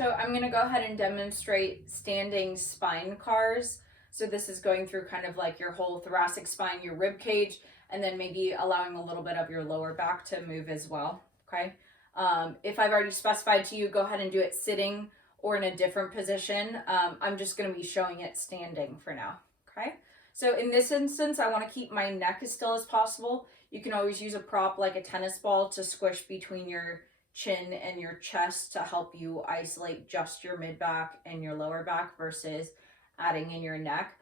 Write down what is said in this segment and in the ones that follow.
So I'm going to go ahead and demonstrate standing spine cars. So this is going through kind of like your whole thoracic spine, your rib cage, and then maybe allowing a little bit of your lower back to move as well. Okay. If I've already specified to you, go ahead and do it sitting or in a different position. I'm just going to be showing it standing for now. Okay. So in this instance, I want to keep my neck as still as possible. You can always use a prop like a tennis ball to squish between your chin and your chest to help you isolate just your mid back and your lower back versus adding in your neck.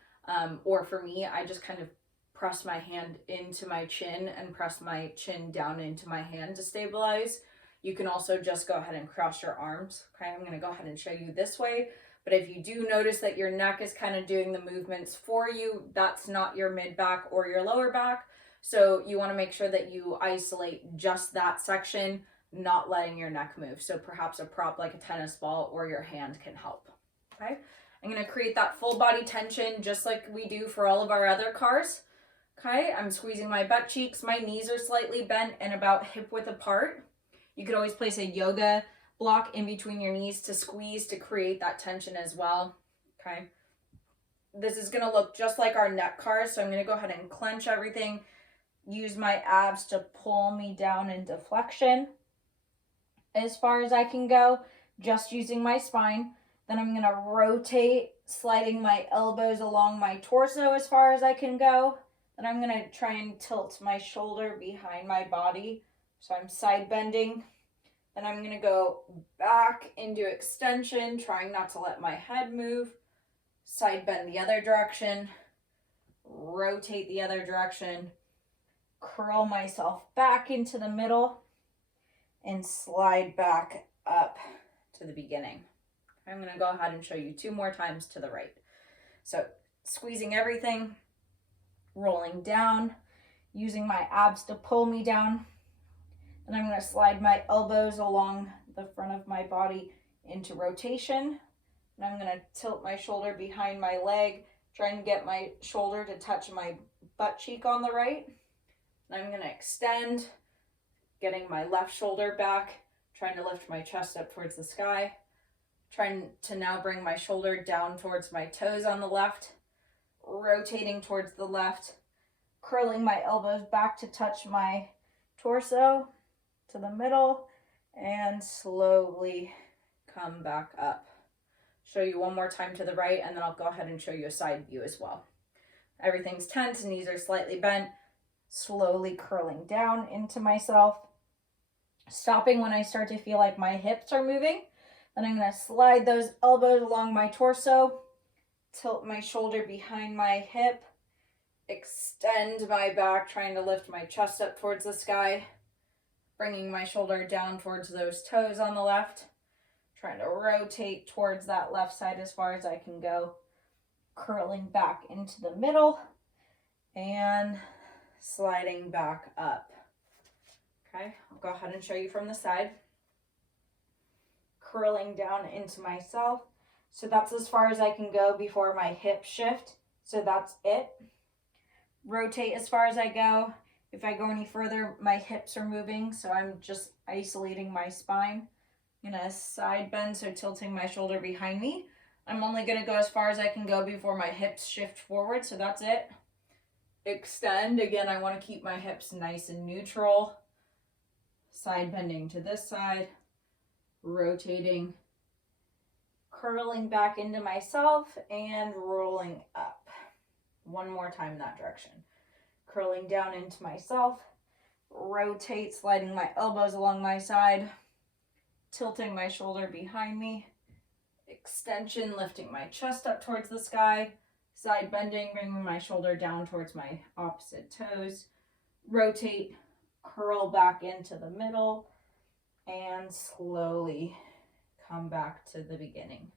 Or for me, I just kind of press my hand into my chin and press my chin down into my hand to stabilize. You can also just go ahead and cross your arms. Okay, I'm going to go ahead and show you this way. But if you do notice that your neck is kind of doing the movements for you, that's not your mid back or your lower back. So you want to make sure that you isolate just that section, not letting your neck move. So perhaps a prop like a tennis ball or your hand can help. Okay, I'm going to create that full body tension just like we do for all of our other cars. Okay, I'm squeezing my butt cheeks. My knees are slightly bent and about hip width apart. You could always place a yoga block in between your knees to squeeze to create that tension as well. Okay, this is going to look just like our neck cars. So I'm going to go ahead and clench everything, use my abs to pull me down into flexion as far as I can go, just using my spine. Then I'm going to rotate, sliding my elbows along my torso as far as I can go. Then I'm going to try and tilt my shoulder behind my body. So I'm side bending. Then I'm going to go back into extension, trying not to let my head move. Side bend the other direction. Rotate the other direction. Curl myself back into the middle and slide back up to the beginning. I'm going to go ahead and show you 2 more times to the right. So squeezing everything, rolling down, using my abs to pull me down. And I'm going to slide my elbows along the front of my body into rotation. And I'm going to tilt my shoulder behind my leg, trying to get my shoulder to touch my butt cheek on the right. And I'm going to extend, getting my left shoulder back, trying to lift my chest up towards the sky. Trying to now bring my shoulder down towards my toes on the left, rotating towards the left, curling my elbows back to touch my torso to the middle, and slowly come back up. Show you 1 more time to the right, and then I'll go ahead and show you a side view as well. Everything's tense, knees are slightly bent, slowly curling down into myself, stopping when I start to feel like my hips are moving. Then I'm going to slide those elbows along my torso, tilt my shoulder behind my hip, extend my back, trying to lift my chest up towards the sky, bringing my shoulder down towards those toes on the left, trying to rotate towards that left side as far as I can go, curling back into the middle, and sliding back up. Okay, I'll go ahead and show you from the side. Curling down into myself. So that's as far as I can go before my hip shift. So that's it. Rotate as far as I go. If I go any further, my hips are moving, so I'm just isolating my spine. I'm gonna side bend, so tilting my shoulder behind me. I'm only gonna go as far as I can go before my hips shift forward, so that's it. Extend, again, I wanna keep my hips nice and neutral. Side bending to this side. Rotating, curling back into myself, and rolling up. 1 more time in that direction. Curling down into myself, rotate, sliding my elbows along my side, tilting my shoulder behind me, extension, lifting my chest up towards the sky, side bending, bringing my shoulder down towards my opposite toes, rotate, curl back into the middle, and slowly come back to the beginning.